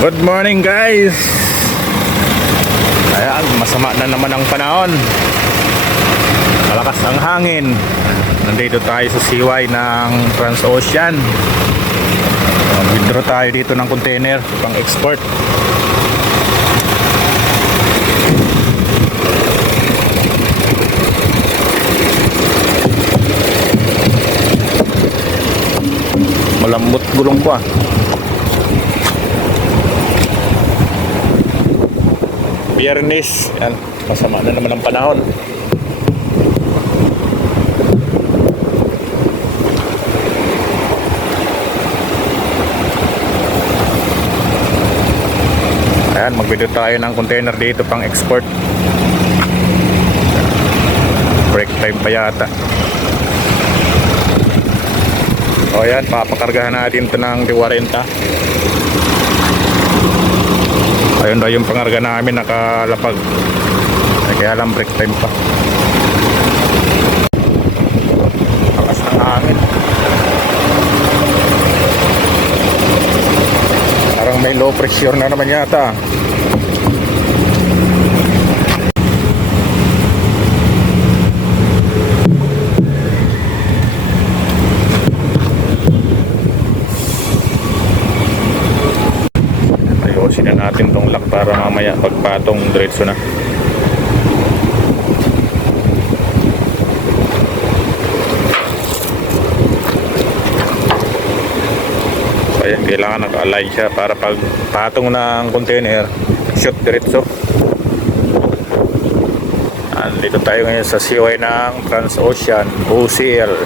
Good morning guys. Ayan, masama na naman ang panahon. Malakas ang hangin. Nandito tayo sa siway ng Transocean Withdraw tayo dito ng container pang export. Malambot gulong ko ah Biyernes, yan, masama na naman ang panahon. Ayan, magbili tayo ng container dito pang export. Break time pa yata. O yan, papakargahan natin ito ng 40. Ayun daw yung pangarga namin nakalapag. Ay, Kaya lang break time pa. Lakas ng hangin. Parang may low pressure na naman yata. Ayusin na natin tong lock para mamaya pagpatong diretso na. So ayan, kailangan naka-align siya para pag patong ng container, shoot diretso. Andito tayo ngayon sa siway ng Transocean, OCL.